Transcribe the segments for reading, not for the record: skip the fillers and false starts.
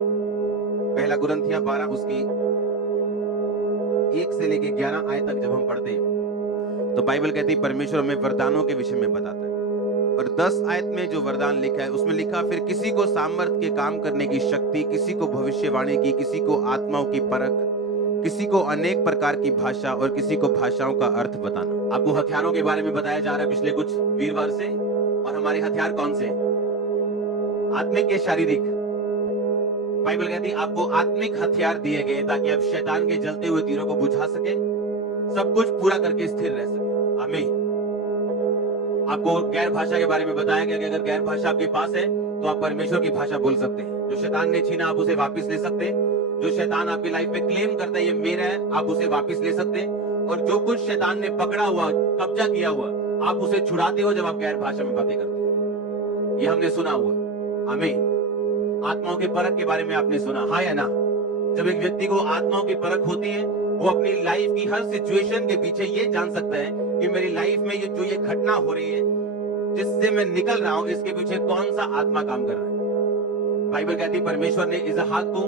पहला कुरिन्थियों 12 उसकी 1 से लेके 11 आयत तक जब हम पढ़ते हैं तो बाइबल कहती है परमेश्वर हमें वरदानों के विषय में बताता है। और 10 आयत में जो वरदान लिखा है उसमें लिखा फिर किसी को सामर्थ के काम करने की शक्ति, किसी को भविष्यवाणी की, किसी को आत्माओं की परख, किसी को अनेक प्रकार की भाषा और किसी को भाषाओं का अर्थ बताना। आपको हथियारों के बारे में बताया जा रहा है पिछले कुछ वीरवार से। और हमारे हथियार कौन से हैं? आत्मिक या शारीरिक? बाइबल कहती है आपको आत्मिक हथियार दिए गए ताकि आप शैतान के जलते हुए तीरों को बुझा सके, सब कुछ पूरा करके स्थिर रह सके। आमीन। आपको गैर भाषा के बारे में बताया गया कि अगर गैर भाषा आपके पास है तो आप परमेश्वर की भाषा बोल सकते हैं। जो शैतान ने छीना आप उसे वापस ले सकते हैं। जो शैतान आपकी लाइफ में क्लेम करता है ये मेरा है, आप उसे वापस ले सकते हैं। और जो कुछ शैतान ने पकड़ा हुआ, कब्जा किया हुआ, आप उसे छुड़ाते हो जब आप गैर भाषा में बातें करते हो। ये हमने सुना हुआ। आमीन। आत्माओं की परख के बारे में आपने सुना, हाँ या ना? जब एक व्यक्ति को आत्माओं की परख होती है वो अपनी लाइफ की हर सिचुएशन के पीछे ये जान सकता है कि मेरी लाइफ में ये घटना हो रही है जिससे मैं निकल रहा हूं, इसके पीछे कौन सा आत्मा काम कर रहा है। बाइबल कहती है परमेश्वर ने इसहाक को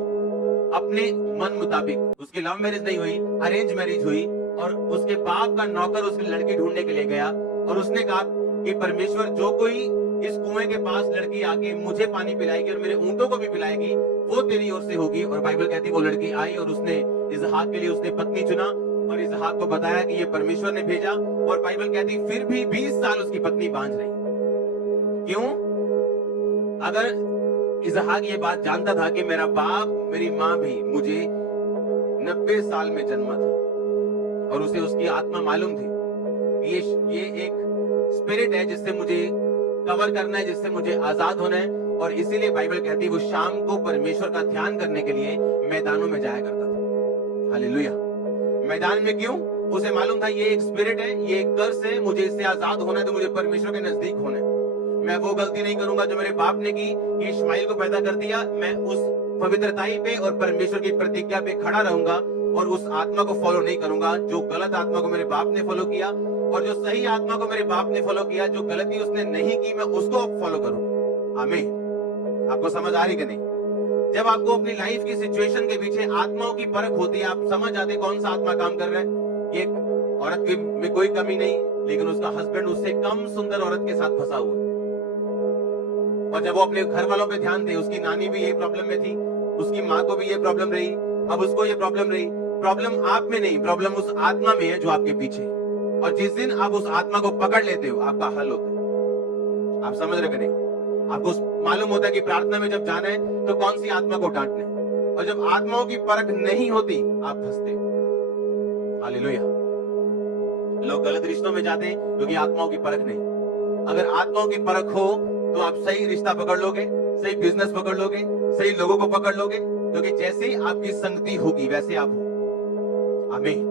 अपने मन मुताबिक, उसकी लव मैरिज नहीं हुई, अरेंज मैरिज हुई, और उसके बाप का नौकर उसकी लड़की ढूंढने के लिए गया और उसने कहा कि परमेश्वर जो कोई इस कुएं के पास लड़की आके मुझे पानी पिलाएगी और मेरे ऊंटों को भी पिलाएगी वो तेरी ओर से होगी। और बाइबल कहती है वो लड़की आई और उसने इसहाक के लिए उसने पत्नी चुना और इसहाक को बताया कि ये परमेश्वर ने भेजा। और बाइबल कहती फिर भी 20 साल उसकी पत्नी बांझ रही। क्यों? अगर इसहाक ये बात जानता था कि मेरा बाप मेरी माँ भी मुझे 90 साल में जन्मा था और उसे उसकी आत्मा मालूम थी ये एक स्पिरिट है जिससे मुझे कवर करना है, जिससे मुझे आजाद होना है, और इसीलिए बाइबल कहती है वो शाम को परमेश्वर का ध्यान करने के लिए मैदानों में जाया करता था। हालेलुया। मैदान में क्यों? उसे मालूम था ये एक स्पिरिट है, ये एक कर्स है, मुझे इससे आजाद होना है, तो मुझे परमेश्वर के नजदीक होना है। मैं वो गलती नहीं करूंगा जो मेरे बाप ने की कि इश्माइल को पैदा कर दिया। मैं उस पवित्रताई पे और परमेश्वर की प्रतिज्ञा पे खड़ा रहूंगा और उस आत्मा को फॉलो नहीं करूंगा जो गलत आत्मा को मेरे बाप ने फॉलो किया, और जो सही आत्मा को मेरे बाप ने फॉलो किया, जो गलती उसने नहीं की मैं उसको फॉलो करूंगा। आमीन। आपको समझ आ रही कि नहीं? जब आपको अपनी लाइफ की सिचुएशन के पीछे आत्माओं की परख होती है, आप समझ आते कौन सा आत्मा काम कर रहा है। ये औरत की में कोई कमी नहीं, लेकिन उसका हस्बैंड उससे कम सुंदर औरत के साथ फंसा हुआ है। और जब वो अपने घर वालों पे ध्यान दे, उसकी नानी भी ये प्रॉब्लम में थी, उसकी माँ को भी ये प्रॉब्लम रही, अब उसको ये प्रॉब्लम रही। प्रॉब्लम आप में नहीं, प्रॉब्लम उस आत्मा में है जो आपके पीछे। और जिस दिन आप उस आत्मा को पकड़ लेते हो आपका हल होता है। आप समझ रहे कि नहीं? आपको मालूम होता है कि प्रार्थना में जब जाना है तो कौन सी आत्मा को डांटना है, और जब आत्माओं की परख नहीं होती आप फंसते हो। हालेलुया। लोग गलत रिश्तों में जाते हैं क्योंकि आत्माओं की परख नहीं। अगर आत्माओं की परख हो तो आप सही रिश्ता पकड़ लोगे, सही बिजनेस पकड़ लोगे, सही लोगों को पकड़ लोगे, क्योंकि जैसे ही आपकी संगति होगी वैसे आप हो। आमीन।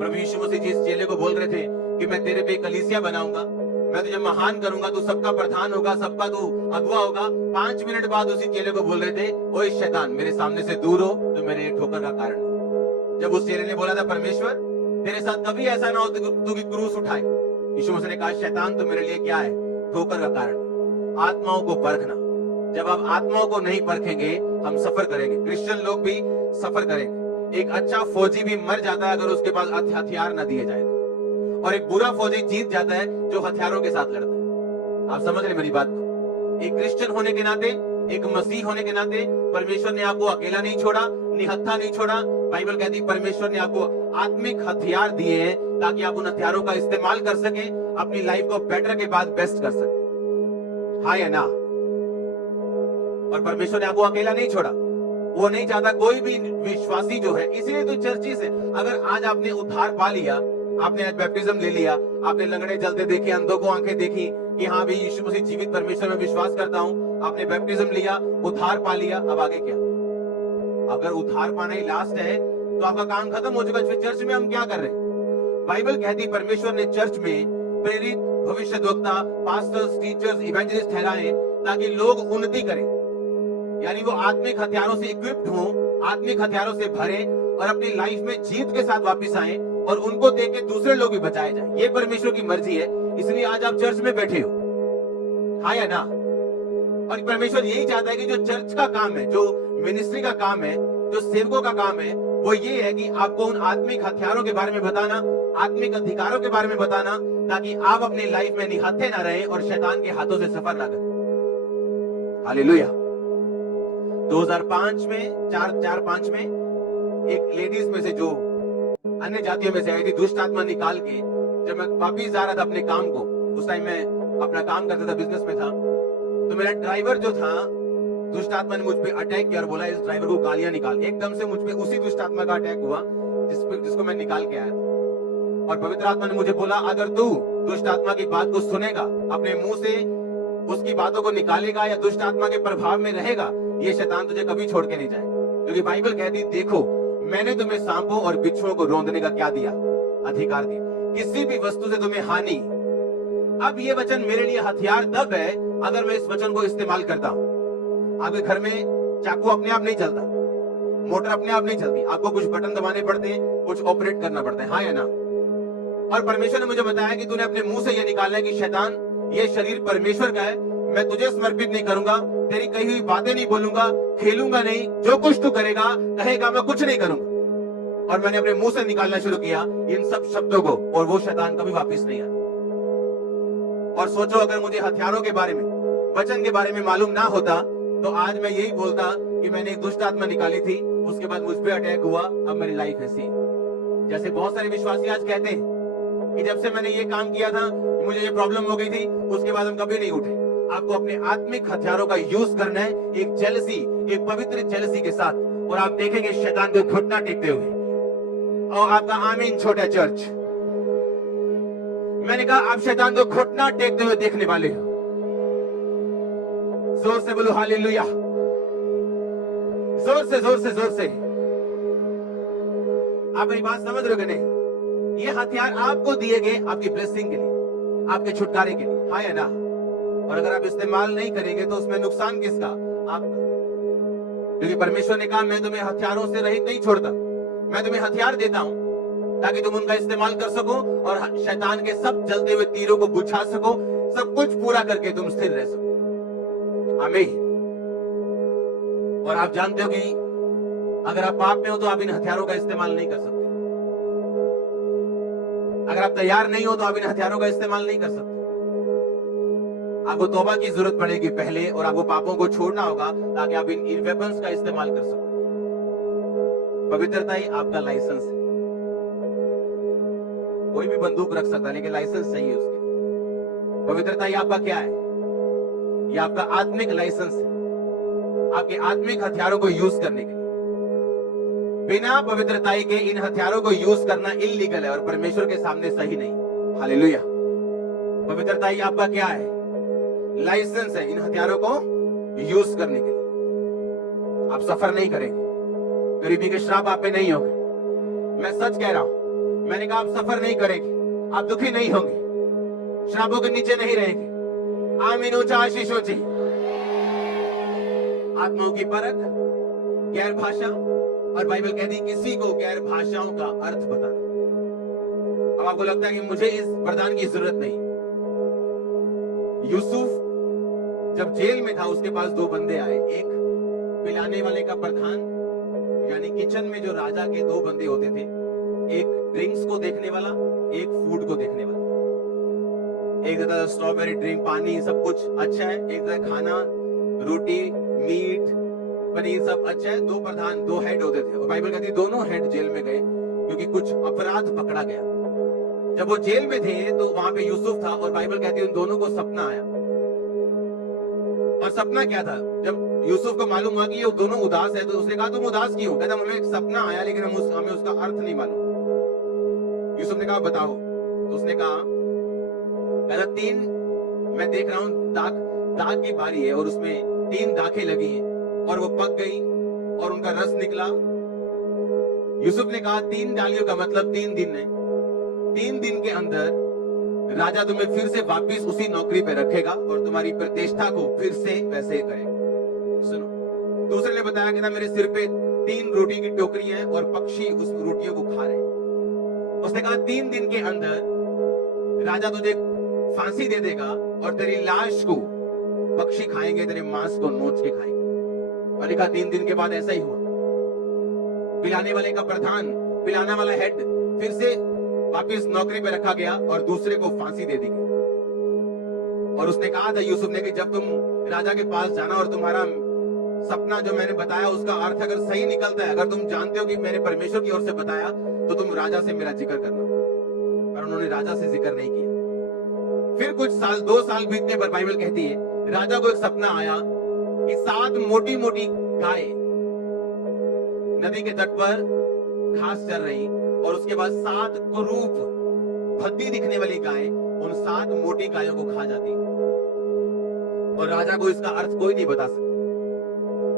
प्रभु यीशु मसीह जिस चेले को बोल रहे थे कि मैं तेरे पे कलीसिया बनाऊंगा, मैं तुझे महान करूंगा, तू सबका प्रधान होगा, सबका तू अगुवा होगा, 5 मिनट बाद उसी चेले को बोल रहे थे ओए शैतान मेरे सामने से दूर हो, तो मेरे ठोकर का कारण है। जब उस चेले ने बोला था परमेश्वर तेरे साथ कभी ऐसा ना हो तू की क्रूस उठाए, यीशु मसीह ने कहा शैतान तो मेरे लिए क्या है? ठोकर का कारण। आत्माओं को परखना। जब आप आत्माओं को नहीं परखेंगे हम सफर करेंगे। क्रिश्चियन लोग भी सफर करेंगे। एक अच्छा फौजी भी मर जाता है अगर उसके पास हथियार ना दिए जाए, और एक बुरा फौजी जीत जाता है जो हथियारों के साथ लड़ता है। आप समझ रहे मेरी बात को? एक क्रिश्चियन होने के नाते, एक मसीह होने के नाते परमेश्वर ने आपको अकेला नहीं छोड़ा, निहत्था नहीं छोड़ा। बाइबल कहती है परमेश्वर ने आपको आत्मिक हथियार दिए हैं ताकि आप उन हथियारों का इस्तेमाल कर सके, अपनी लाइफ को बेटर के बाद बेस्ट कर सके। हाँ या ना? और परमेश्वर ने आपको अकेला नहीं छोड़ा। वो नहीं चाहता कोई भी विश्वासी जो है, इसीलिए तो चर्चिस है। अगर आज आपने उद्धार पा लिया, आपने आज बैप्टिज्म ले लिया, आपने लंगड़े चलते देखे, अंधों को आंखें देखी कि हाँ भाई यीशु मसीह जीवित परमेश्वर में विश्वास करता हूँ, आपने बैप्टिज्म लिया, उद्धार पा लिया, अब आगे क्या? अगर उद्धार पाना ही लास्ट है तो आपका काम खत्म हो चुका। फिर चर्च में हम क्या कर रहे हैं? बाइबल कहती परमेश्वर ने चर्च में प्रेरित, भविष्यद्वक्ता, पास्टर्स, टीचर्स, इवेंजलिस्ट ठहराए ताकि लोग उन्नति करें, यानी वो आत्मिक हथियारों से इक्विप्ड हो, आत्मिक हथियारों से भरे और अपनी लाइफ में जीत के साथ वापस आए और उनको देख के दूसरे लोग भी बचाए जाए। ये परमेश्वर की मर्जी है, इसलिए आज आप चर्च में बैठे हो। हाँ या ना? और परमेश्वर यही चाहता है कि जो चर्च का काम है, जो मिनिस्ट्री का काम है, जो सेवकों का काम है, वो ये है कि आपको उन आत्मिक हथियारों के बारे में बताना, आत्मिक अधिकारों के बारे में बताना, ताकि आप अपनी लाइफ में निहत्थे ना रहे और शैतान के हाथों से सफर ना करें। हालेलुया। 2005 में 4-5 में एक लेडीज में से, जो अन्य जातियों में से आई थी, दुष्ट आत्मा निकाल के, जब मैं वापिस जा रहा था अपने काम को, उस टाइम मैं अपना काम करता था, बिजनेस में था, तो मेरा ड्राइवर जो था, दुष्ट आत्मा ने मुझ पे अटैक किया और बोला इस ड्राइवर को गालियां निकाल। एकदम से मुझ पे उसी दुष्ट आत्मा का अटैक हुआ जिसको मैं निकाल के आया था। और पवित्र आत्मा ने मुझे बोला, अगर तू दुष्ट आत्मा की बात को सुनेगा, अपने मुंह से उसकी बातों को निकालेगा या दुष्ट आत्मा के प्रभाव में रहेगा, ये शैतान तुझे कभी छोड़ के नहीं जाएगा। क्योंकि बाइबल कहती, देखो मैंने तुम्हें सांपों और बिच्छुओं को रौंदने का क्या दिया? अधिकार दिया। किसी भी वस्तु से तुम्हें हानि। अब ये वचन मेरे लिए हथियार तब है अगर मैं इस वचन को इस्तेमाल करता हूं। आपके घर में चाकू अपने आप नहीं चलता, मोटर अपने आप नहीं चलती, आपको कुछ बटन दबाने पड़ते हैं, कुछ ऑपरेट करना पड़ता है, हाँ या ना? और परमेश्वर ने मुझे बताया कि तूने अपने मुंह से यह निकालना है कि शैतान, ये शरीर परमेश्वर का है, मैं तुझे समर्पित नहीं करूंगा, तेरी कही हुई बातें नहीं बोलूंगा, खेलूंगा नहीं, जो कुछ तू करेगा कहेगा मैं कुछ नहीं करूंगा। और मैंने अपने मुंह से निकालना शुरू किया इन सब शब्दों को, और वो शैतान कभी वापस नहीं आया। और सोचो, अगर मुझे हथियारों के बारे में, वचन के बारे में मालूम ना होता, तो आज मैं यही बोलता कि मैंने एक दुष्ट आत्मा निकाली थी, उसके बाद मुझ पे अटैक हुआ, अब मेरी लाइफ ऐसी। जैसे बहुत सारे विश्वासी आज कहते हैं कि जब से मैंने ये काम किया था, मुझे ये प्रॉब्लम हो गई थी, उसके बाद हम कभी नहीं उठे। आपको अपने आत्मिक हथियारों का यूज करना है, एक जेलसी, एक पवित्र जेलसी के साथ, और आप देखेंगे शैतान को घुटना टेकते हुए। और आपका आमीन छोटा चर्च। मैंने कहा आप शैतान को घुटना टेकते हुए देखने वाले हो। जोर से बोलो हालेलुया, जोर से जोर से जोर से। आप मेरी बात समझ रहे हो कि नहीं? ये हथियार आपको दिए गए आपकी ब्लेसिंग के लिए, आपके छुटकारे के लिए, हाँ या ना? और अगर आप इस्तेमाल नहीं करेंगे तो उसमें नुकसान किसका? आपका। क्योंकि परमेश्वर ने कहा मैं तुम्हें हथियारों से रहित नहीं छोड़ता, मैं तुम्हें हथियार देता हूं ताकि तुम उनका इस्तेमाल कर सको और शैतान के सब जलते हुए तीरों को बुझा सको, सब कुछ पूरा करके तुम स्थिर रह सको। आमीन। और आप जानते हो कि अगर आप पाप में हो तो आप इन हथियारों का इस्तेमाल नहीं कर सकते। अगर आप तैयार नहीं हो तो आप इन हथियारों का इस्तेमाल नहीं कर सकते। आपको तौबा की जरूरत पड़ेगी पहले, और आपको पापों को छोड़ना होगा ताकि आप इन वेपन्स का इस्तेमाल कर सको। पवित्रता ही आपका लाइसेंस है। कोई भी बंदूक रख सकता है, लेकिन लाइसेंस चाहिए उसके। पवित्रता ही आपका क्या है? ये आपका आत्मिक लाइसेंस है, आपके आत्मिक हथियारों को यूज करने के लिए। बिना पवित्रताई के इन हथियारों को यूज करना इल्लीगल है और परमेश्वर के सामने सही नहीं। हालेलुया। पवित्रताई आपका क्या है? लाइसेंस है इन हथियारों को यूज करने के लिए। आप सफर नहीं करेंगे, गरीबी के श्राप आप पे नहीं होंगे। मैं सच कह रहा हूं। मैंने कहा आप सफर नहीं करेंगे, आप दुखी नहीं होंगे, श्रापों के नीचे नहीं रहेंगे। आमीन। ऊंचा आशीष ऊंची। आत्माओं की परख, गैर भाषा, और बाइबल कहती है किसी को गैर भाषाओं का अर्थ बताना। अब आपको लगता है कि मुझे इस वरदान की जरूरत नहीं। यूसुफ जब जेल में था, उसके पास 2 बंदे आए, एक पिलाने वाले का प्रधान, यानी किचन में जो राजा के 2 बंदे होते थे, एक ड्रिंक्स को देखने वाला, एक फूड को देखने वाला। एक देता स्ट्रॉबेरी ड्रिंक, पानी, सब कुछ अच्छा है, एक देता खाना, रोटी, मीट, पनीर, सब अच्छा है। 2 प्रधान, 2 हेड होते थे, और बाइबल कहती है दोनों हेड जेल में गए क्योंकि कुछ अपराध पकड़ा गया। जब वो जेल में थे तो वहां पे यूसुफ था, और बाइबल कहती है उन दोनों को सपना आया। और सपना क्या था? जब यूसुफ को मालूम हुआ कि ये दोनों उदास है, तो उसने कहा तुम उदास क्यों? कहता हमें एक सपना आया, लेकिन हमें उसका अर्थ नहीं मालूम। यूसुफ ने कहा बताओ। उसने कहा 3 मैं देख रहा हूं दाग की बारी है, और उसमें 3 दाखें लगी हैं, और वो पक गई और उनका रस निकला। यूसुफ ने कहा 3 डालियों का मतलब 3 दिन है। 3 दिन के अंदर राजा तुम्हें फिर से वापिस उसी नौकरी पे रखेगा और तुम्हारी प्रतिष्ठा को फिर से वैसे करेगा। सुनो, दूसरे ने बताया कि ना मेरे सिर पे 3 रोटी की टोकरी है और पक्षी उस रोटियों को खा रहे हैं। उसने कहा 3 दिन के अंदर राजा तुझे फांसी दे देगा और तेरी लाश को पक्षी खाएंगे, तेरे मांस को नोच के खाएंगे। और लिखा 3 दिन के बाद ऐसा ही हुआ। पिलाने वाले का प्रधान, पिलाने वाला हेड फिर से वापस नौकरी पे रखा गया और दूसरे को फांसी दे दी गई। और उसने कहा था यूसुफ ने कि जब तुम राजा के पास जाना और तुम्हारा सपना जो मैंने बताया उसका अर्थ अगर सही निकलता है, अगर तुम जानते हो कि मैंने परमेश्वर की ओर से बताया, तो तुम राजा से मेरा जिक्र करना। पर उन्होंने राजा से जिक्र नहीं किया। फिर कुछ साल, 2 साल बीतने पर बाइबल कहती है राजा को एक सपना आया कि 7 मोटी मोटी गाय नदी के तट पर घास चर रही और उसके बाद 7 कुरूप भद्दी दिखने वाली गाय उन 7 मोटी गायों को खा जाती और राजा को इसका अर्थ कोई नहीं बता सका।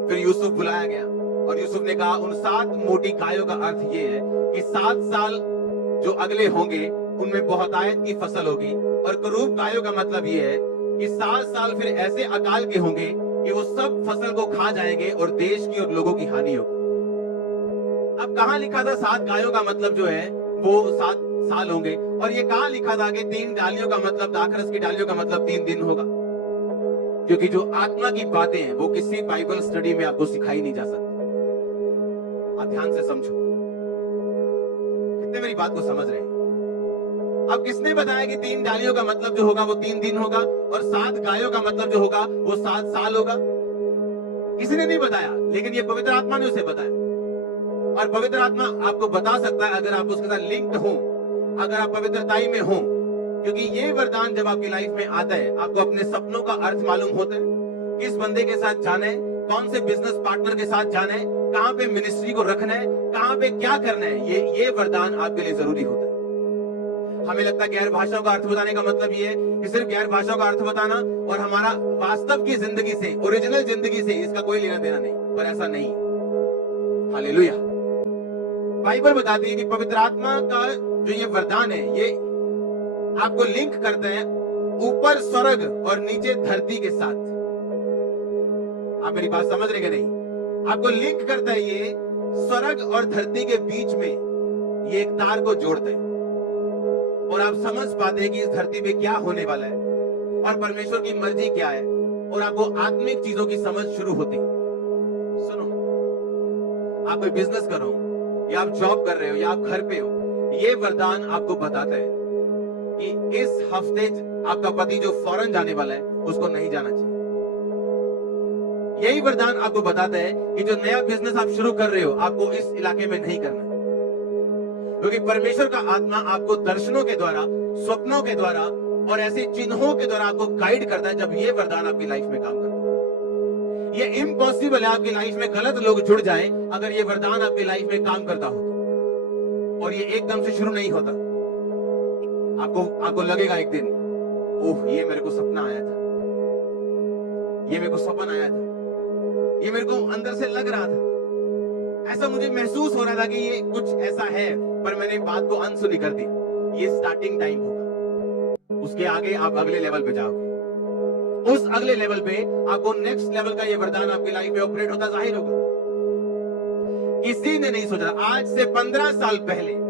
फिर यूसुफ बुलाया गया और यूसुफ ने कहा उन 7 मोटी गायों का अर्थ ये है कि 7 साल जो अगले होंगे उनमें बहुतायत की फसल होगी। और कुरूप गायों का मतलब ये है कि 7 साल फिर ऐसे अकाल के होंगे कि वो सब फसल को खा जाएंगे और देश की और लोगों की हानि होगी। अब कहां लिखा था 7 गायों का मतलब जो है वो 7 साल होंगे, और ये कहां लिखा था कि 3 डालियों का मतलब, दाखरस की डालियों का मतलब 3 दिन होगा? क्योंकि जो आत्मा की बातें हैं वो किसी बाइबल स्टडी में आपको सिखाई नहीं जा सकती। आप ध्यान से समझो, कितने मेरी बात को समझ रहे हैं? अब किसने बताया कि 3 डालियों का मतलब जो होगा वो 3 दिन होगा और 7 गायों का मतलब जो होगा वो 7 साल होगा? किसी ने नहीं बताया, लेकिन ये पवित्र आत्मा ने उसे बताया। और पवित्र आत्मा आपको बता सकता है अगर आप उसके साथ लिंक्ड हो, अगर आप पवित्रताई में हो। क्योंकि ये वरदान जब आपकी लाइफ में आता है, आपको अपने सपनों का अर्थ मालूम होता है, किस बंदे के साथ जाना है, कौन से बिजनेस पार्टनर के साथ जाना है, कहां पे मिनिस्ट्री को रखना है, कहां पे क्या करना है, ये वरदान आपके लिए जरूरी होता है। हमें लगता है गैर भाषाओं का अर्थ बताने का मतलब ये है कि सिर्फ गैर भाषाओं का अर्थ बताना और हमारा वास्तव की जिंदगी से, ओरिजिनल जिंदगी से इसका कोई लेना देना नहीं, पर ऐसा नहीं। हालेलुया। बाइबल बताती है कि पवित्र आत्मा का जो ये वरदान है ये आपको लिंक करते हैं ऊपर स्वर्ग और नीचे धरती के साथ। आप मेरी बात समझ रहे कि नहीं? आपको लिंक करता है ये स्वर्ग और धरती के बीच में, ये एक तार को जोड़ता है और आप समझ पाते हैं कि इस धरती पे क्या होने वाला है और परमेश्वर की मर्जी क्या है, और आपको आत्मिक चीजों की समझ शुरू होती है। सुनो, आप कोई बिजनेस कर रहे हो या आप जॉब कर रहे हो या आप घर पे हो, ये वरदान आपको बताता है कि इस हफ्ते आपका पति जो फॉरेन जाने वाला है उसको नहीं जाना चाहिए। यही वरदान आपको बताता है कि जो नया बिजनेस आप शुरू कर रहे हो आपको इस इलाके में नहीं करना, क्योंकि परमेश्वर का आत्मा आपको दर्शनों के द्वारा, स्वप्नों के द्वारा और ऐसे चिन्हों के द्वारा आपको गाइड करता है। जब ये वरदान आपकी लाइफ में काम करता है, ये इम्पॉसिबल है आपकी लाइफ में गलत लोग जुड़ जाएं अगर ये वरदान आपकी लाइफ में काम करता हो। और ये एकदम से शुरू नहीं होता। आपको लगेगा एक दिन, ओह ये मेरे को सपना आया था, ये मेरे को सपन आया था, ये मेरे को अंदर से लग रहा था, ऐसा मुझे महसूस हो रहा था कि ये कुछ ऐसा है, पर मैंने बात को अनसुनी कर दी। ये स्टार्टिंग टाइम होगा, उसके आगे आप अगले लेवल पे जाओगे। उस अगले लेवल पे आपको नेक्स्ट लेवल का ये वरदान आपकी लाइफ में ऑपरेट होता जाहिर होगा। किसी ने नहीं सोचा। आज से 15 साल पहले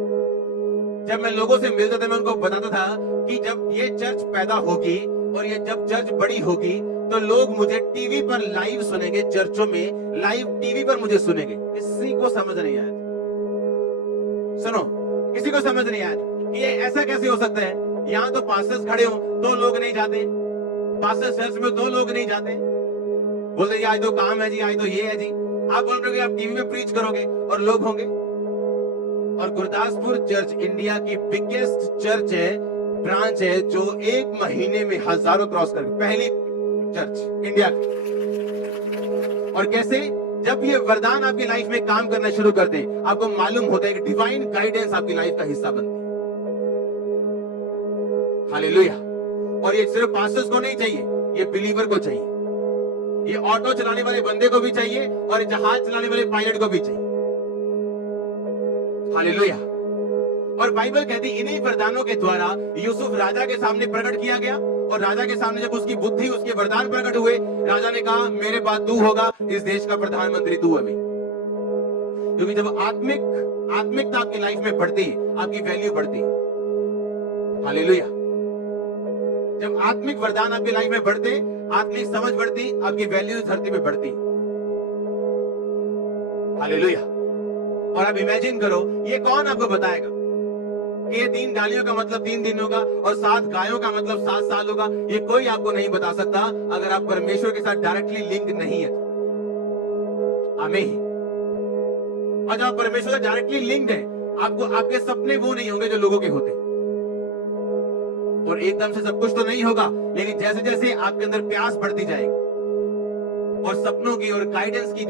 जब मैं लोगों से मिलता था, मैं उनको बताता था कि जब ये चर्च पैदा होगी और ये जब चर्च बड़ी होगी तो लोग मुझे टीवी पर लाइव सुनेंगे, चर्चों में लाइव टीवी पर मुझे सुनेंगे। किसी को समझ नहीं आया। सुनो, किसी को समझ नहीं आया कि ये ऐसा कैसे हो सकता है। यहाँ तो पास्टर्स खड़े हो तो लोग नहीं जाते, पास्टर चर्च में तो लोग नहीं जाते, बोलते जी आज तो काम है जी, आज तो ये है जी। आप बोल रहे हो आप टीवी में प्रीच करोगे और लोग होंगे। और गुरदासपुर चर्च इंडिया की बिगेस्ट चर्च है, ब्रांच है, जो 1 महीने में हजारों क्रॉस कर, पहली चर्च इंडिया की। और कैसे? जब ये वरदान आपकी लाइफ में काम करना शुरू करते हैं, आपको मालूम होता है कि डिवाइन गाइडेंस आपकी लाइफ का हिस्सा बनती है। हालेलुया। और ये सिर्फ पास्टर्स को नहीं चाहिए, ये बिलीवर को चाहिए, ये ऑटो चलाने वाले बंदे को भी चाहिए और जहाज चलाने वाले पायलट को भी चाहिए। हालेलुया। और बाइबल कहती इन्हीं वरदानों के द्वारा यूसुफ राजा के सामने प्रकट किया गया, और राजा के सामने जब उसकी बुद्धि, उसके वरदान प्रकट हुए, राजा ने कहा मेरे बाद तू होगा इस देश का प्रधानमंत्री, तू अभी। क्योंकि जब आत्मिकता आपकी लाइफ में बढ़ती, आपकी वैल्यू बढ़ती। हालेलुया। जब आत्मिक वरदान आपकी लाइफ में बढ़ते, आत्मिक समझ बढ़ती, आपकी वैल्यू धरती पे बढ़ती। हालेलुया। और आप इमेजिन करो, ये कौन आपको बताएगा कि ये 3 डालियों का मतलब 3 दिन होगा और 7 गायों का मतलब 7 साल होगा? ये कोई आपको नहीं बता सकता अगर आप परमेश्वर के साथ डायरेक्टली लिंक नहीं है। आमीन। और जब आप परमेश्वर से डायरेक्टली लिंक्ड है, आपको आपके सपने वो नहीं होंगे जो लोगों के होते। और एकदम से सब कुछ तो नहीं होगा, लेकिन जैसे जैसे आपके अंदर प्यास बढ़ती जाएगी और सपनों की और गाइडेंस की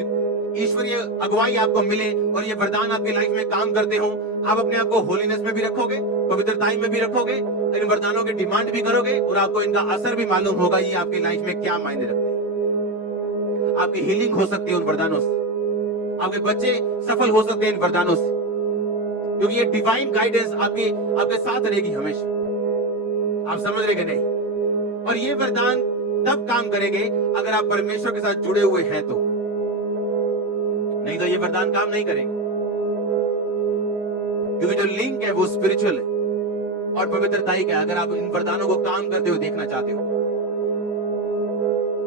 ईश्वरीय अगुवाई आपको मिले और ये वरदान आपकी लाइफ में काम करते हो, आप अपने आप को होलीनेस में भी रखोगे, पवित्रताई में भी रखोगे, इन वरदानों की डिमांड भी करोगे और आपको इनका असर भी मालूम होगा ये आपकी लाइफ में क्या मायने रखते हैं। आपकी हीलिंग हो सकती है उन वरदानों से, आपके बच्चे सफल हो सकते हैं इन वरदानों से, क्योंकि ये डिवाइन गाइडेंस आपके साथ रहेगी हमेशा। आप समझ रहे कि नहीं? और ये वरदान तब काम करेंगे अगर आप परमेश्वर के साथ जुड़े हुए हैं तो, नहीं तो ये वरदान काम नहीं करेंगे, क्योंकि जो लिंक है वो स्पिरिचुअल है और पवित्रताई का। अगर आप इन वरदानों को काम करते हुए देखना चाहते हो,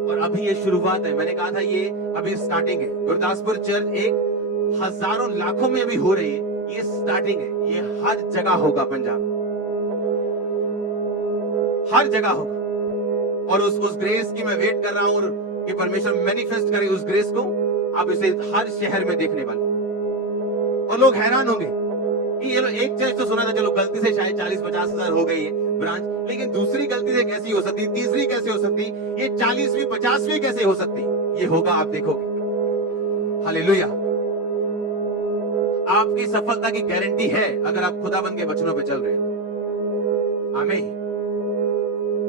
और अभी ये शुरुआत है, मैंने कहा था ये अभी स्टार्टिंग है। गुरदासपुर चर्च एक हजारों लाखों में अभी हो रही है, ये स्टार्टिंग है। ये हर जगह होगा, पंजाब हर जगह होगा। और उस ग्रेस की मैं वेट कर रहा हूं कि परमेश्वर मैनिफेस्ट करे उस ग्रेस को। आप इसे हर शहर में देखने वाले, और लोग हैरान होंगे कि ये लोग एक चर्च तो सुना था, चलो गलती से शायद 40-50 हजार हो गई है ब्रांच, लेकिन दूसरी गलती से कैसी हो सकती, तीसरी कैसे हो सकती, ये 40वीं 50वीं कैसे हो सकती? ये होगा, आप देखोगे। हालेलुया। आपकी सफलता की गारंटी है अगर आप खुदाबंद के वचनों पे चल रहे हैं। आमीन।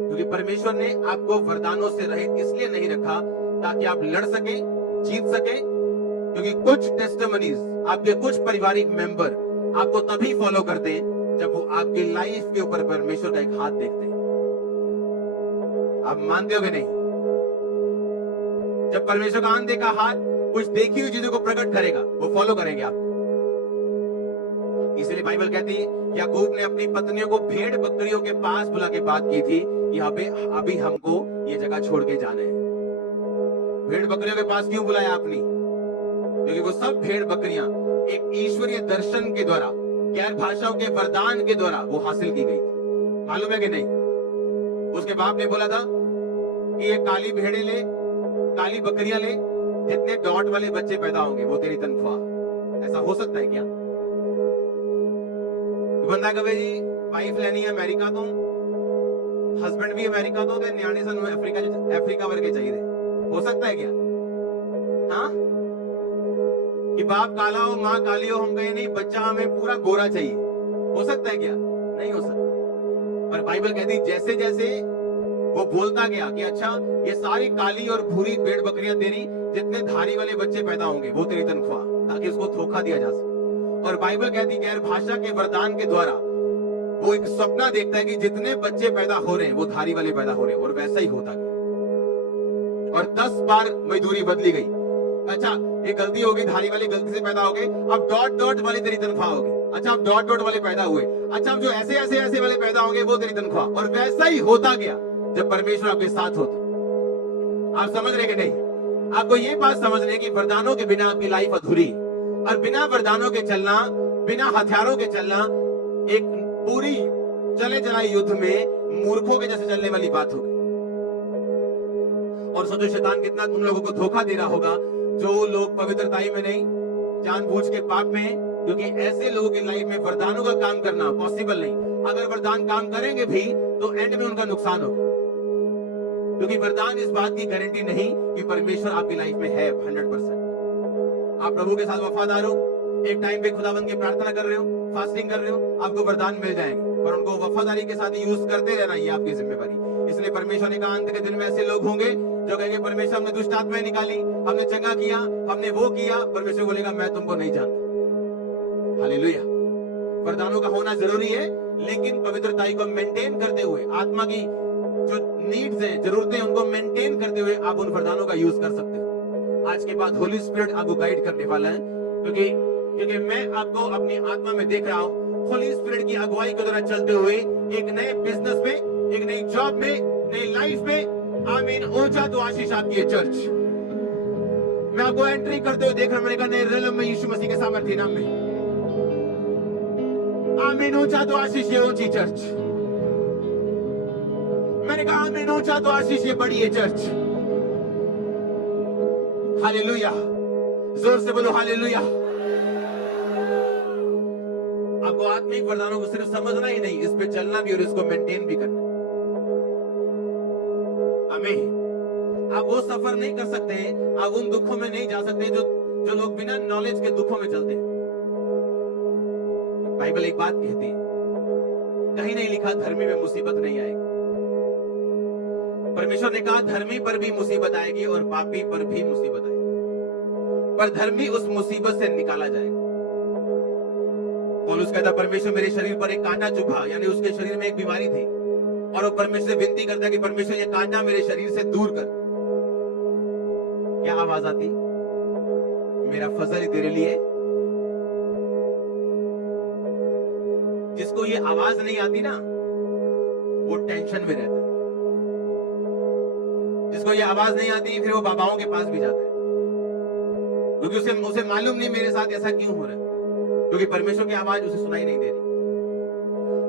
क्योंकि परमेश्वर ने आपको वरदानों से रहित इसलिए नहीं रखा ताकि आप लड़ सके, जीत सके, क्योंकि कुछ टेस्टिमनीज, आपके कुछ पारिवारिक मेंबर आपको तभी फॉलो करते हैं जब वो आपकी लाइफ के ऊपर परमेश्वर का एक हाथ देखते हैं। आप मानते हो कि नहीं? जब परमेश्वर का अनदेखा हाथ कुछ देखी हुई चीजों को प्रकट करेगा, वो फॉलो करेंगे आप। इसलिए बाइबल कहती है याकूब ने अपनी पत्नियों को भेड़ बकरियों के पास बुला के बात की थी कि अभी हमको ये जगह छोड़ के जाना है। भेड़ बकरियों के पास क्यों बुलाया आपने? क्योंकि वो सब भेड़ बकरियां एक ईश्वरीय दर्शन के द्वारा, गैर भाषाओं के वरदान के द्वारा वो हासिल की गई थी। मालूम है कि नहीं? उसके बाप ने बोला था कि ये काली भेड़े ले, काली बकरियां ले, जितने डॉट वाले बच्चे पैदा होंगे वो तेरी तनख्वाह। ऐसा हो सकता है क्या? बंदा कहे जी वाइफ लेनी है अमेरिका तो, हस्बैंड भी अमेरिका तो, न्याणे सानू अफ्रीका वर्गे चाहिए। हो सकता है क्या? हाँ, कि बाप काला हो, माँ काली हो, हम कहें नहीं बच्चा हमें पूरा गोरा चाहिए। हो सकता है क्या? नहीं हो सकता। पर बाइबल कहती जैसे जैसे वो बोलता गया कि अच्छा ये सारी काली और भूरी भेड़ बकरियां तेरी, जितने धारी वाले बच्चे पैदा होंगे वो तेरी तनख्वाह, ताकि उसको धोखा दिया जा सके। और बाइबल कहती गैर भाषा के वरदान के द्वारा वो एक सपना देखता है कि जितने बच्चे पैदा हो रहे हैं वो धारी वाले पैदा हो रहे हैं, और वैसा ही होता गया। और 10 बार मजदूरी बदली गई। अच्छा ये गलती होगी, धारी वाली गलती से पैदा हो गए, अब डॉट डॉट वाली तेरी तनख्वाह होगी। अच्छा अब डॉट डॉट वाले पैदा हुए, अच्छा अब जो ऐसे ऐसे ऐसे वाले पैदा होंगे वो तेरी तनख्वाह। और वैसा ही होता गया जब परमेश्वर आपके साथ होता। आप समझ रहे कि नहीं? आपको ये बात समझ रहे कि वरदानों के बिना आपकी लाइफ अधूरी, और बिना वरदानों के चलना, बिना हथियारों के चलना एक पूरी चले चलाए युद्ध में मूर्खों के जैसे चलने वाली बात होगी। और सोचो शैतान कितना उन लोगों को धोखा दे रहा होगा जो लोग पवित्रताई में नहीं, जानबूझ के पाप में हैं, क्योंकि ऐसे लोगों की लाइफ में वरदानों का काम करना पॉसिबल नहीं। अगर वरदान काम करेंगे भी तो एंड में उनका नुकसान होगा, क्योंकि वरदान इस बात की गारंटी नहीं कि परमेश्वर आपकी लाइफ में है 100%। आप प्रभु के साथ वफादार हो, एक टाइम पे खुदाबंद की प्रार्थना कर रहे हो, फास्टिंग कर रहे हो, आपको वरदान मिल जाएंगे, पर उनको वफादारी के साथ यूज करते रहना ये आपकी जिम्मेवारी। इसलिए परमेश्वर ने कहा अंत के दिन में ऐसे लोग होंगे जो कहेंगे परमेश्वर हमने दुष्ट आत्माएं निकाली, हमने चंगा किया, हमने वो किया। परमेश्वर बोलेगा मैं तुमको नहीं जानता। हालेलुया। वरदानों का होना जरूरी है, लेकिन पवित्रताई को मेंटेन करते हुए, आत्मा की जो नीड्स है, जरूरतें, उनको मेंटेन करते हुए आप उन वरदानों का यूज कर सकते हो। आज के बाद होली स्पिरिट आपको गाइड करने वाला है, क्योंकि मैं आपको अपनी आत्मा में देख रहा हूँ होली स्पिरिट की अगुवाई के द्वारा चलते हुए एक नए बिजनेस में, एक नई जॉब में, नई लाइफ में आमीन। ऊंचा तो आशीष आपकी है चर्च। मैं आपको एंट्री करते हुए देख रहा हूं, मैंने कहा नए रिलम में यीशु मसीह के सामर्थ्य नाम में। आमीन। ऊंचा तो आशीष ये ऊंची चर्च। मैंने कहा आमीन। ऊंचा तो आशीष ये बड़ी है चर्च। हालेलुया। जोर से बोलो हालेलुया। आपको आत्मिक वरदानों को सिर्फ समझना ही नहीं, इस पे चलना भी और इसको मेंटेन भी करना। आमीन। आप वो सफर नहीं कर सकते, आप उन दुखों में नहीं जा सकते जो लोग बिना नॉलेज के दुखों में चलते हैं। बाइबल एक बात कहती है, कहीं नहीं लिखा धर्मी में मुसीबत नहीं आएगी। परमेश्वर ने कहा धर्मी पर भी मुसीबत आएगी और पापी पर भी मुसीबत आएगी, पर धर्मी उस मुसीबत से निकाला जाएगा। पौलुस कहता परमेश्वर मेरे शरीर पर एक कांटा चुभा, यानी उसके शरीर में एक बीमारी थी, और वो परमेश्वर से विनती करता कि परमेश्वर ये कांटा मेरे शरीर से दूर कर। क्या आवाज आती? मेरा फजल ही तेरे लिए। जिसको ये आवाज नहीं आती ना, वो टेंशन में रहता है। जिसको ये आवाज नहीं आती फिर वो बाबाओं के पास भी जाता है, क्योंकि उसे मालूम नहीं मेरे साथ ऐसा क्यों हो रहा है, क्योंकि परमेश्वर की आवाज उसे सुनाई नहीं दे रही।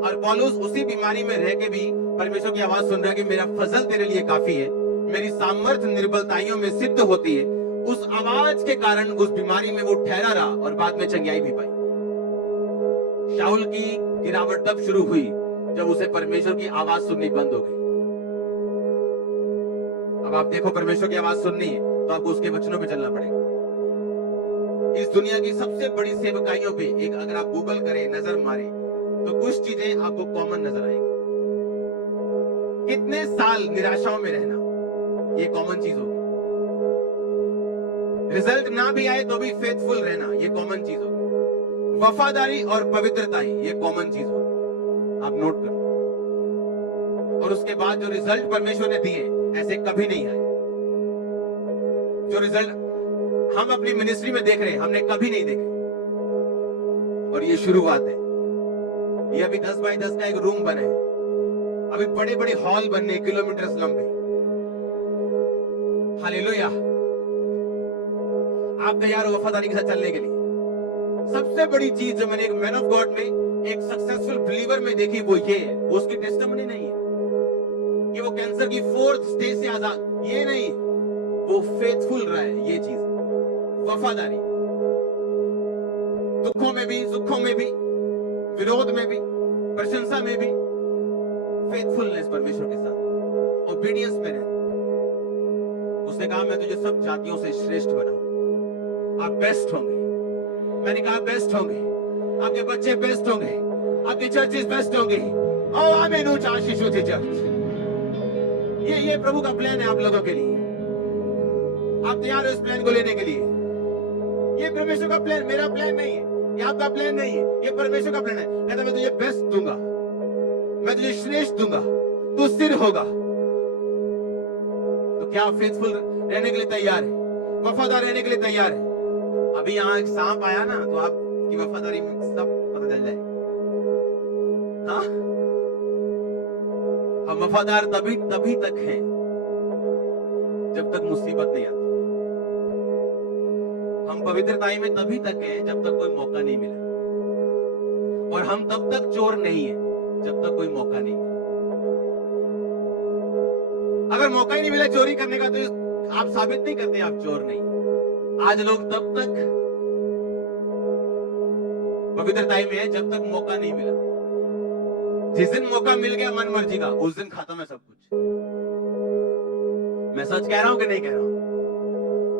और पौलुस उसी बीमारी में रह के भी परमेश्वर की आवाज सुन रहा है कि मेरा फजल तेरे लिए काफी है, मेरी सामर्थ्य निर्बलताइयों में सिद्ध होती है। उस आवाज के कारण उस बीमारी में वो ठहरा रहा और बाद में चंगाई भी पाई। शाऊल की गिरावट तब शुरू हुई जब उसे परमेश्वर की आवाज सुननी बंद हो गई। अब आप देखो, परमेश्वर की आवाज सुननी है तो आपको उसके वचनों पे चलना पड़ेगा। इस दुनिया की सबसे बड़ी सेवकाइयों पे एक अगर आप गूगल करें, नजर मारे, तो कुछ चीजें आपको कॉमन नजर आएगी। कितने साल निराशाओं में रहना, ये कॉमन चीज होगी। रिजल्ट ना भी आए तो भी फेथफुल रहना, ये कॉमन चीज होगी। वफादारी और पवित्रता, ये कॉमन चीज होगी। आप नोट करो। और उसके बाद जो रिजल्ट परमेश्वर ने दिए ऐसे कभी नहीं आए। जो रिजल्ट हम अपनी मिनिस्ट्री में देख रहे हैं, हमने कभी नहीं देखे। और ये शुरुआत है। ये अभी 10 बाय 10 का एक रूम बने, अभी बड़े बड़े हॉल बनने, किलोमीटर लंबे। हालेलुया। आप तैयार हो वफादारी के साथ चलने के लिए? सबसे बड़ी चीज जो मैंने एक मैन ऑफ गॉड में, एक सक्सेसफुल बिलीवर में देखी, वो ये है, वो उसकी टेस्टिमनी नहीं है कि वो कैंसर की 4th स्टेज से आजाद, ये नहीं, वो फेथफुल रहा है। ये चीज वफादारी, दुखों में भी, सुखों में भी, विरोध में भी, प्रशंसा में भी, फेथफुलनेस परमेश्वर के साथ, ओबीडियंस में रहना। उसने कहा मैं तुझे सब जातियों से श्रेष्ठ बनाऊंगा, आप बेस्ट होंगे। मैंने कहा बेस्ट होंगे, आपके बच्चे बेस्ट होंगे, आपकी चर्चेस बेस्ट होंगी। और आमीन। ऊंचा आशीष ऊंची चर्च। ये प्रभु का प्लान है आप लोगों के लिए। आप तैयार हो इस प्लान को लेने के लिए? ये परमेश्वर का प्लान, मेरा प्लान नहीं है, ये आपका प्लान नहीं है, ये परमेश्वर का प्लान है। कहता मैं तुझे बेस्ट दूंगा, मैं तुझे श्रेष्ठ दूंगा, तू सिर होगा। तो क्या आप फेथफुल रहने के लिए तैयार है? वफादार रहने के लिए तैयार है? अभी यहाँ एक सांप आया ना, तो आपकी वफादारी में सब पता चल जाए। हाँ, हम वफादार तभी तक हैं जब तक मुसीबत नहीं आती। हम पवित्रताई में तभी तक हैं जब तक कोई मौका नहीं मिला, और हम तब तक चोर नहीं है जब तक कोई मौका नहीं मिला। अगर मौका ही नहीं मिला चोरी करने का, तो आप साबित नहीं करते आप चोर नहीं। आज लोग तब तक पवित्रताई में है जब तक मौका नहीं मिला। जिस दिन मौका मिल गया मन मर्जी का, उस दिन खत्म है सब कुछ। मैं सच कह रहा हूं कि नहीं कह रहा हूं?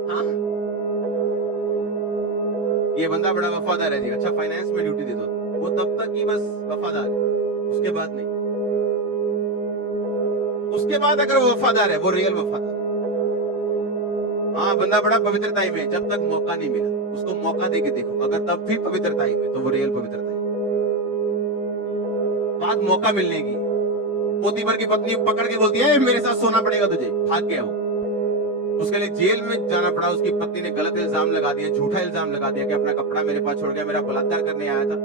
हाँ, ये बंदा बड़ा वफादार है जी, अच्छा फाइनेंस में ड्यूटी दे दो, वो तब तक ही बस वफादार है, उसके बाद नहीं। उसके बाद अगर वो वफादार है, वो रियल वफादार। हाँ, बंदा बड़ा पवित्रताई में, जब तक मौका नहीं मिला उसको मौका देके देखो, अगर तब भी पवित्रताई में, तो वो रियल पवित्रताई। बाद मौका मिलने की, पोतीफर की पत्नी पकड़ के बोलती है मेरे साथ सोना पड़ेगा तुझे, भाग गया वो। उसके लिए जेल में जाना पड़ा। उसकी पत्नी ने गलत इल्जाम लगा दिया, झूठा इल्जाम लगा दिया कि अपना कपड़ा मेरे पास छोड़ गया, मेरा बलात्कार करने आया था।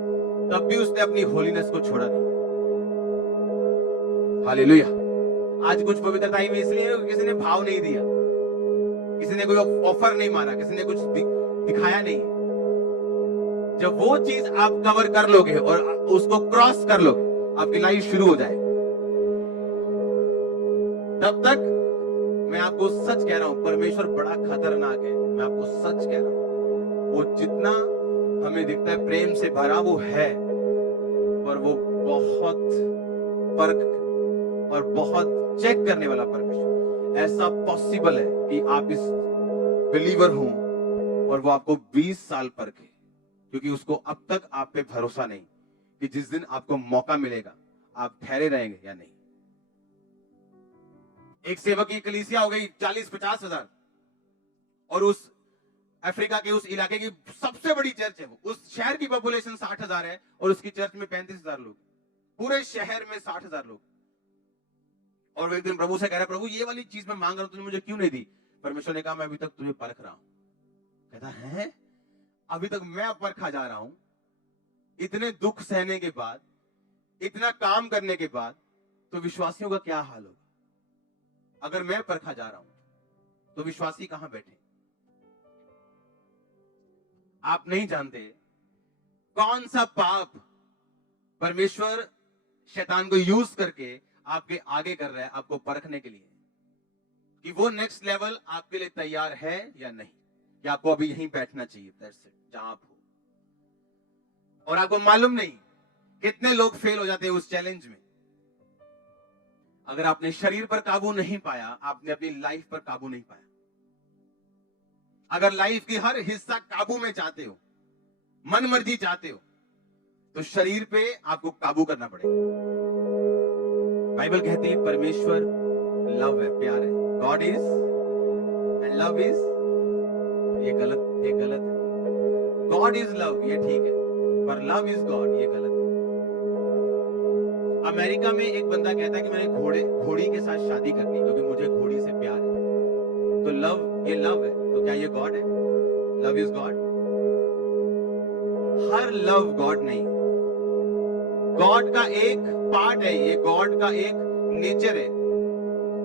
तब भी उसने अपनी होलीनेस को छोड़ा नहीं। हालेलुया। आज कुछ पवित्रताई में इसलिए है किसी ने भाव नहीं दिया, किसी ने कोई ऑफर नहीं मारा, किसी ने कुछ दिखाया नहीं। जब वो चीज आप कवर कर लोगे और उसको क्रॉस कर लोगे, आपकी लाइफ शुरू हो जाएगी। तब तक मैं आपको सच कह रहा हूं, परमेश्वर बड़ा खतरनाक है। मैं आपको सच कह रहा हूं, वो जितना हमें दिखता है प्रेम से भरा वो है, पर वो बहुत परख और बहुत चेक करने वाला परमेश्वर। ऐसा पॉसिबल है कि आप इस बिलीवर हो और वो आपको 20 साल परखे, क्योंकि उसको अब तक आप पे भरोसा नहीं कि जिस दिन आपको मौका मिलेगा आप ठहरे रहेंगे या नहीं। एक सेवक की कलीसिया हो गई 40-50 हजार, और उस अफ्रीका के उस इलाके की सबसे बड़ी चर्च है वो। उस शहर की पॉपुलेशन 60,000 है और उसकी चर्च में 35,000 लोग, पूरे शहर में 60,000 लोग। और वो एक दिन प्रभु से कह रहा, प्रभु ये वाली चीज मैं मांग रहा हूं, तूने मुझे क्यों नहीं दी? परमेश्वर ने कहा, मैं अभी तक तुझे परख रहा हूं। कहता है, अभी तक मैं परखा जा रहा हूं, इतने दुख सहने के बाद, इतना काम करने के बाद, तो विश्वासियों का क्या हाल होगा? अगर मैं परखा जा रहा हूं तो विश्वासी कहां बैठे? आप नहीं जानते कौन सा पाप परमेश्वर शैतान को यूज करके आपके आगे कर रहा है, आपको परखने के लिए कि वो नेक्स्ट लेवल आपके लिए तैयार है या नहीं, या आपको अभी यहीं बैठना चाहिए, दैट्स इट, जहां आप हो। और आपको मालूम नहीं कितने लोग फेल हो जाते हैं उस चैलेंज में। अगर आपने शरीर पर काबू नहीं पाया, आपने अपनी लाइफ पर काबू नहीं पाया। अगर लाइफ की हर हिस्सा काबू में चाहते हो, मन मर्जी चाहते हो, तो शरीर पे आपको काबू करना पड़ेगा। बाइबल कहती है परमेश्वर लव है, प्यार है। God is and love is, ये गलत है। गॉड इज लव, ये ठीक है, पर लव इज गॉड, ये गलत है। अमेरिका में एक बंदा कहता है कि मैंने घोड़ी के साथ शादी करनी क्योंकि मुझे घोड़ी से प्यार है। तो लव, ये लव है, तो क्या ये गॉड है? Love is God? Her love God नहीं, गॉड का एक पार्ट है, ये गॉड का एक नेचर है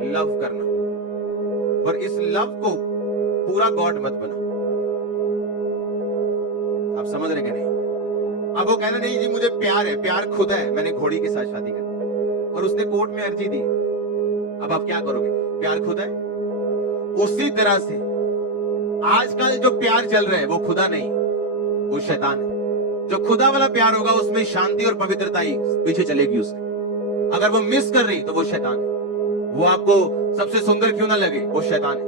लव करना, पर इस लव को पूरा गॉड मत बनाओ। आप समझ रहे कि नहीं? अब वो कहना नहीं जी मुझे प्यार है, प्यार खुद है, मैंने घोड़ी के साथ शादी करनी, और उसने कोर्ट में अर्जी दी। अब आप क्या करोगे? प्यार खुद है। उसी तरह से आजकल जो प्यार चल रहा है वो खुदा नहीं, वो शैतान है। जो खुदा वाला प्यार होगा उसमें शांति और पवित्रता ही पीछे चलेगी उसके। अगर वो मिस कर रही तो वो शैतान है। वो आपको सबसे सुंदर क्यों ना लगे, वो शैतान है।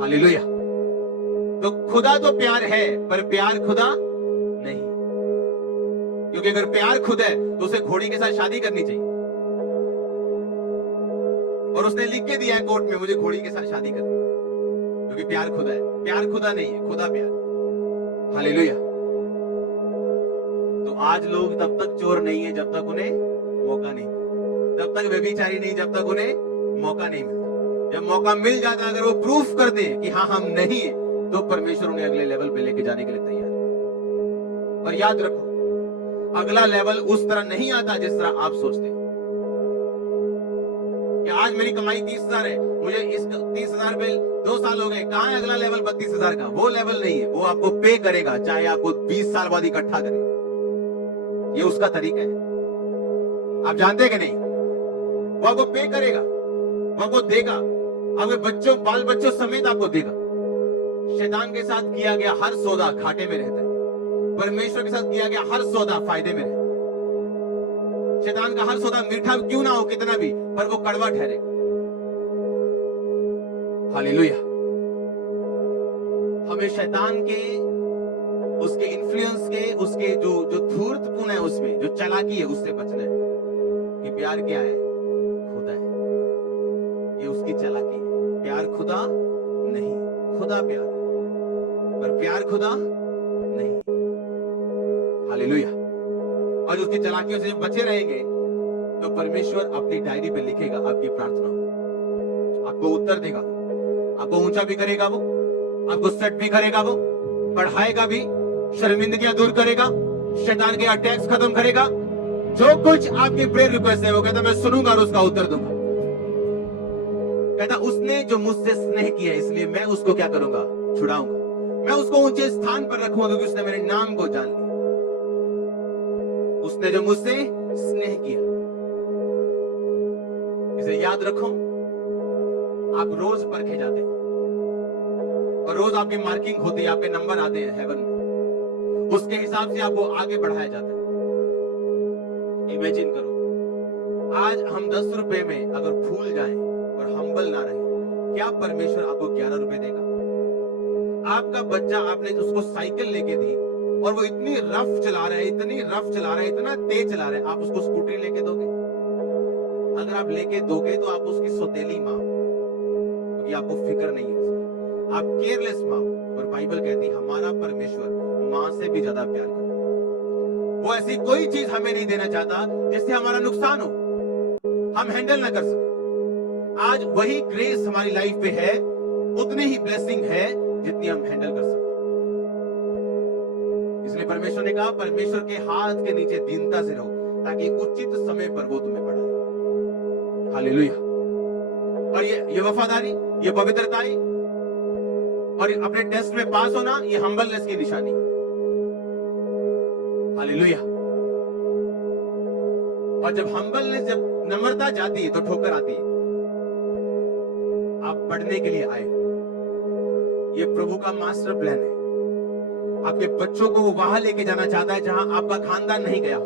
हालेलुया। तो खुदा तो प्यार है, पर प्यार खुदा नहीं, क्योंकि अगर प्यार खुद है तो उसे घोड़ी के साथ शादी करनी चाहिए, और उसने लिख के दिया है कोर्ट में मुझे घोड़ी के साथ शादी करनी, क्योंकि प्यार खुदा है। प्यार खुदा नहीं है, खुदा प्यार। हालेलुया। तो आज लोग तब तक चोर नहीं है जब तक उन्हें मौका नहीं मिलता, तब तक व्यभिचारी नहीं जब तक उन्हें मौका नहीं मिलता। जब मौका मिल जाता है, अगर वो प्रूफ कर दे कि हाँ हम नहीं है, तो परमेश्वर उन्हें अगले लेवल पे लेके जाने के लिए तैयार है। और याद रखो, अगला लेवल उस तरह नहीं आता जिस तरह आप सोचते हैं कि आज मेरी कमाई 30,000 है, मुझे इस 30,000 पे 2 साल हो गए, कहां है अगला लेवल 32,000 का? वो लेवल नहीं है, वो आपको पे करेगा, चाहे आपको 20 साल बाद इकट्ठा करे। ये उसका तरीका है, आप जानते हैं कि नहीं? वो आपको पे करेगा, वो आपको देगा, आपके बच्चों, बाल बच्चों समेत आपको देगा। शैतान के साथ किया गया हर सौदा घाटे में रहता है, परमेश्वर के साथ किया गया हर सौदा फायदे में रहता है। शैतान का हर सौदा मीठा क्यों ना हो, कितना भी, पर वो कड़वा ठहरे। हालेलुया। हमें शैतान के, उसके इन्फ्लुएंस के, उसके जो धूर्तपूर्ण है, उसमें जो चालाकी है, उससे बचना है। कि प्यार क्या है? खुदा है, ये उसकी चालाकी है। प्यार खुदा नहीं, खुदा प्यार है, पर प्यार खुदा नहीं। हालेलुया। और उसकी चालाकियों से बचे रहेंगे तो परमेश्वर अपनी डायरी पे लिखेगा आपकी प्रार्थना, आपको उत्तर देगा, आपको ऊंचा भी करेगा, वो आपको सेट भी करेगा, वो बढ़ाएगा भी, शर्मिंदगियां दूर करेगा, शैतान के अटैक्स खत्म करेगा, जो कुछ आपकी प्रेयर रिक्वेस्ट है वो कहता मैं सुनूंगा और उसका उत्तर दूंगा। कहता उसने जो मुझसे स्नेह किया इसलिए मैं उसको क्या करूंगा, छुड़ाऊंगा। मैं उसको ऊंचे स्थान पर रखूंगा क्योंकि उसने मेरे नाम को जान लिया। उसने जो मुझसे स्नेह किया, इसे याद रखो। आप रोज परखे जाते हैं और रोज आपकी मार्किंग होती है, आपके नंबर आते हैं हेवन में, उसके हिसाब से आपको आगे बढ़ाया जाता है। इमेजिन करो, आज हम 10 रुपए में अगर भूल जाएं और हम्बल ना रहे, क्या परमेश्वर आपको 11 रुपए देगा? आपका बच्चा, आपने उसको साइकिल लेके दी और वो इतनी रफ चला रहा है, इतनी रफ चला रहा है, इतना तेज चला रहा है, आप उसको स्कूटरी लेके दोगे? अगर आप लेके दोगे तो आप उसकी सौतेली माँ, क्योंकि आपको फिक्र नहीं है उसकी, आप केयरलेस माँ। और बाइबल कहती हमारा परमेश्वर माँ से भी ज्यादा प्यार करता है। वो ऐसी कोई चीज हमें नहीं देना चाहता जिससे हमारा नुकसान हो, हम हैंडल ना कर सके। आज वही ग्रेस हमारी लाइफ पे है, उतनी ही ब्लेसिंग है जितनी हम हैंडल कर सकते हैं। इसलिए परमेश्वर ने कहा परमेश्वर के हाथ के नीचे दीनता से रहो ताकि उचित समय पर वो तुम्हें बढ़ाए। हालेलुया। और ये वफादारी, ये पवित्रताई और अपने टेस्ट में पास होना, ये हम्बलनेस की निशानी। हालेलुया। और जब हम्बलनेस, जब नम्रता जाती है तो ठोकर आती है। आप बढ़ने के लिए आए, ये प्रभु का मास्टर प्लान है। आपके बच्चों को वो वहां लेके जाना चाहता है जहां आपका खानदान नहीं गया हो।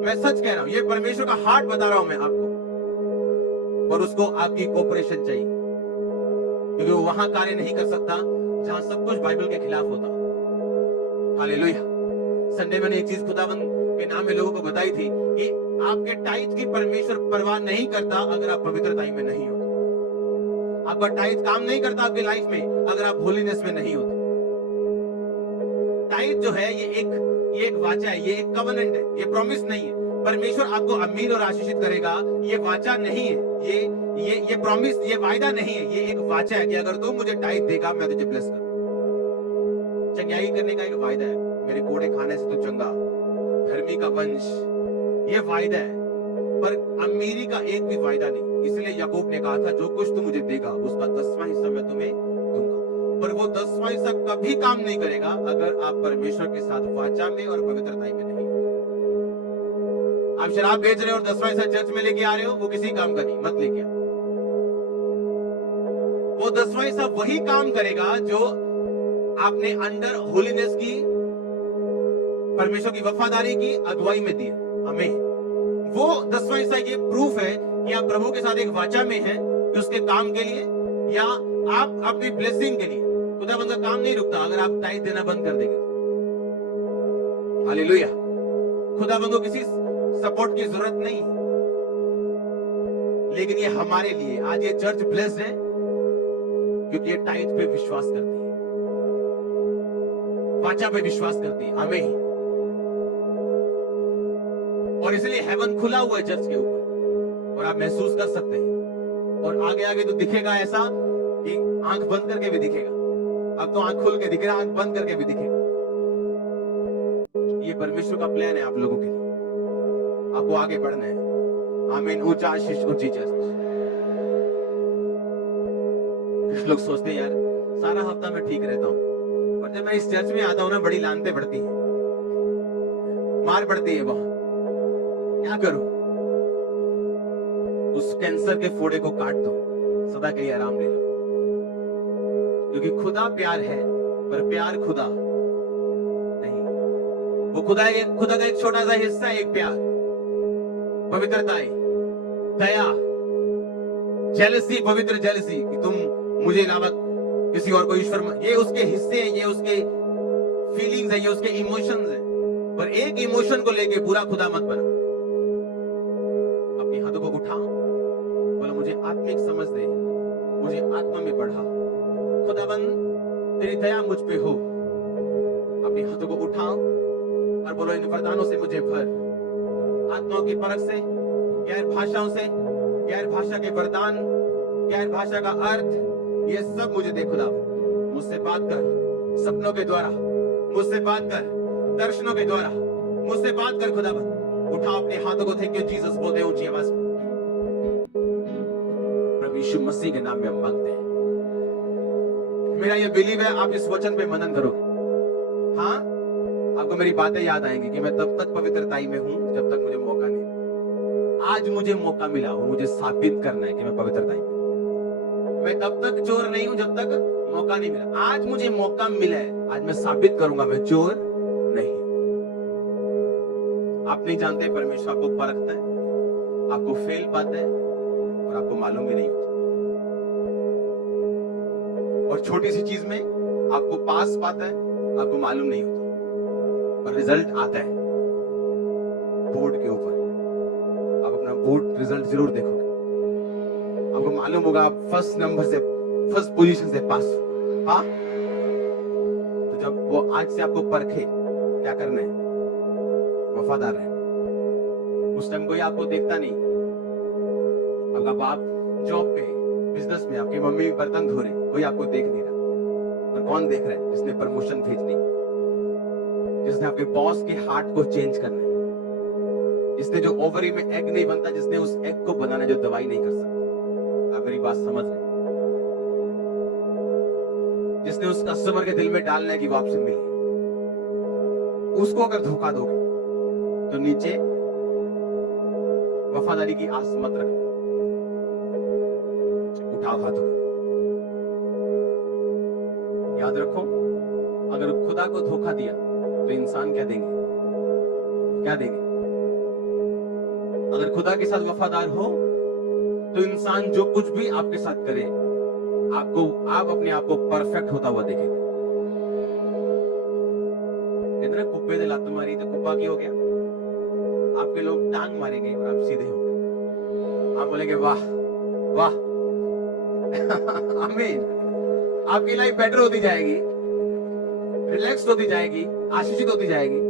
मैं सच कह रहा हूं, ये परमेश्वर का हार्ट बता रहा हूं मैं आपको। और उसको आपकी कोऑपरेशन चाहिए, क्योंकि वो वहां कार्य नहीं कर सकता जहां सब कुछ बाइबल के खिलाफ होता। हालेलुया। संडे मैंने एक चीज खुदाबंद के नाम में लोगों को बताई थी कि आपके टाइट की परमेश्वर परवाह नहीं करता अगर आप पवित्रताई में नहीं होते। आपका टाइट काम नहीं करता आपकी लाइफ में अगर आप होलीनेस में नहीं होते। टाइट जो है ये एक वाचा है, ये एक कवनेंट है, ये प्रॉमिस नहीं है। परमेश्वर आपको अमीर और आशीषित करेगा, ये वाचा नहीं है, ये प्रॉमिस, ये वायदा नहीं है, ये एक वाचा है कि अगर तू मुझे टाइट देगा मैं तुझे ब्लेस करूंगा। चंगाई करने का एक वायदा है, मेरे कोड़े खाने से तू चंगा, धर्मी का वंश, ये वायदा है। पर अमीरी का एक भी वायदा नहीं। इसलिए याकूब ने कहा था जो कुछ तू मुझे देगा उसका 10वां हिस्सा मैं तुम्हें दूंगा। पर वो 10वां हिस्सा कभी काम नहीं करेगा अगर आप परमेश्वर के साथ वाचा में और पवित्रताई में नहीं हो। आप शराब बेच रहे हो और 10वां हिस्सा चर्च में लेके आ रहे हो, वो किसी काम का नहीं, मत लेके आओ। वो 10वां हिस्सा वही काम करेगा जो आपने अंडर होलीनेस की, परमेश्वर की वफादारी की अगुवाई में दी है हमें। वो 10वां हिस्सा ये प्रूफ है कि आप प्रभु के साथ एक वाचा में हैं कि उसके काम के लिए या आप अपनी ब्लेसिंग के लिए। खुदाबंद का काम नहीं रुकता अगर आप टाइट देना बंद कर देंगे। हालेलुया। खुदाबंद को किसी सपोर्ट की जरूरत नहीं, लेकिन ये हमारे लिए आज ये चर्च ब्लेस्ड है क्योंकि ये टाइट पे विश्वास करती है, वाचा पे विश्वास करती है। आमीन। और इसलिए हेवन खुला हुआ है चर्च के ऊपर और आप महसूस कर सकते हैं। और आगे आगे तो दिखेगा ऐसा कि आंख बंद करके भी दिखेगा। अब तो आंख खुल के दिख रहा है, आंख बंद करके भी दिखेगा। ये परमेश्वर का प्लान है आप लोगों के लिए। आपको आगे बढ़ना है। आमीन। ऊंचा आशीष, ऊंची चर्च। कुछ लोग सोचते हैं यार सारा हफ्ता मैं ठीक रहता हूं, पर जब मैं इस चर्च में आता हूं ना बड़ी लानतें पड़ती हैं, मार पड़ती है वहां। क्या करूं? उस कैंसर के फोड़े को काट दो, सदा के लिए आराम ले लो। क्योंकि खुदा प्यार है, पर प्यार खुदा नहीं। वो खुदा का एक छोटा सा हिस्सा है, एक प्यार, पवित्रताई, दया, जेलसी, पवित्र जेलसी कि तुम मुझे अलावा किसी और को ईश्वर, ये उसके हिस्से हैं, ये उसके फीलिंग्स है, ये उसके इमोशंस है। पर एक इमोशन को लेके पूरा खुदा मत बना। अपनी हाथों को उठाओ, बोलो मुझे आत्मिक समझ दे, मुझे आत्मा में बढ़ा। खुदाबंद तेरी दया मुझ पे हो। अपनी हाथों को उठाओ और बोलो इन वरदानों से मुझे भर, आत्माओं की परख से, गैर भाषाओं से, गैर भाषा के वरदान, गैर भाषा का अर्थ, ये सब मुझे दे खुदा। मुझसे बात कर सपनों के द्वारा, मुझसे बात कर दर्शनों के द्वारा, मुझसे बात कर खुदाबंद। उठा अपने हाथों को, थैंक यू जीसस बोलते ऊंची आवाज में। प्रभु यीशु मसीह के नाम में हम मांगते हैं। मेरा ये बिलीव है आप इस वचन पे मनन करोगे। हाँ, आपको मेरी बातें याद आएंगी कि मैं तब तक पवित्रताई में हूं जब तक मुझे मौका नहीं मिला। आज मुझे मौका मिला और मुझे साबित करना है कि मैं पवित्रताई में हूं। मैं तब तक चोर नहीं हूं जब तक मौका नहीं मिला। आज मुझे मौका मिला है, आज मैं साबित करूंगा मैं चोर नहीं। आप नहीं जानते परमेश्वर आपको परखता है, आपको फेल पाता है और आपको मालूम भी नहीं होता। और छोटी सी चीज में आपको पास पाता है, आपको मालूम नहीं होता, और रिजल्ट आता है बोर्ड के ऊपर। आप अपना बोर्ड रिजल्ट जरूर देखोगे, आपको मालूम होगा आप फर्स्ट नंबर से, फर्स्ट पोजीशन से पास हो। हाँ, तो जब वो आज से आपको परखे, क्या करना है? वफादार रहना। उस टाइम कोई आपको देखता नहीं, आपका बाप जॉब पे, बिजनेस में, आपकी मम्मी बर्तन धो रही, कोई आपको देख नहीं रहा। पर कौन देख रहा है? जिसने प्रमोशन भेजनी, जिसने आपके बॉस के हार्ट को चेंज करना है, जिसने जो ओवरी में एग नहीं बनता, जिसने उस एग को बनाना जो दवाई नहीं कर सकती। आप मेरी बात समझ रहे? जिसने उस कस्टमर के दिल में डालना है कि वो आपसे मिले, उसको अगर धोखा दोगे तो नीचे वफादारी की आस मत रखना। उठाओ हाथों को, याद रखो, अगर खुदा को धोखा दिया तो इंसान क्या देंगे? क्या देंगे? अगर खुदा के साथ वफादार हो तो इंसान जो कुछ भी आपके साथ करे, आप अपने आप को परफेक्ट होता हुआ देखेंगे। इतने कुब्बे ने लात मारी तो कुब्बा क्या हो गया? आपके लोग टांग मारेंगे और आप सीधे हो गए। आप बोलेंगे वाह वाह आमीन। आपकी लाइफ बेटर होती जाएगी, रिलैक्स होती जाएगी, आशीषित होती जाएगी।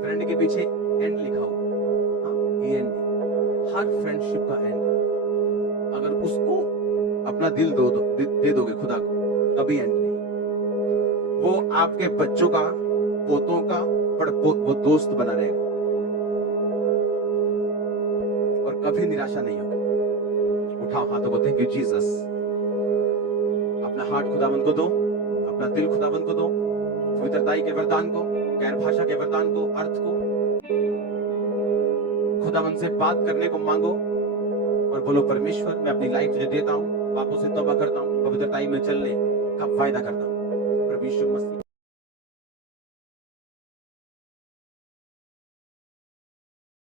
फ्रेंड के पीछे एंड लिखा हुआ, एंड, हर फ्रेंडशिप का एंड। अगर उसको अपना दिल दे दोगे खुदा को, कभी एंड नहीं। वो आपके बच्चों का, पोतों का वो दोस्त बना रहेगा और कभी निराशा नहीं होगी। उठाओ हाथों को, थैंक यू जीसस। अपना हार्ट खुदाबंद को दो, अपना दिल खुदाबंद को दो, पवित्रताई के वरदान को, गैर भाषा के वरदान को, अर्थ को। खुदाबंद से बात करने को मांगो और बोलो परमेश्वर मैं अपनी लाइफ तुझे देता हूं, पापों से तौबा करता हूं, पवित्रताई में चलने का फायदा करता हूं। प्रभु यीशु मसीह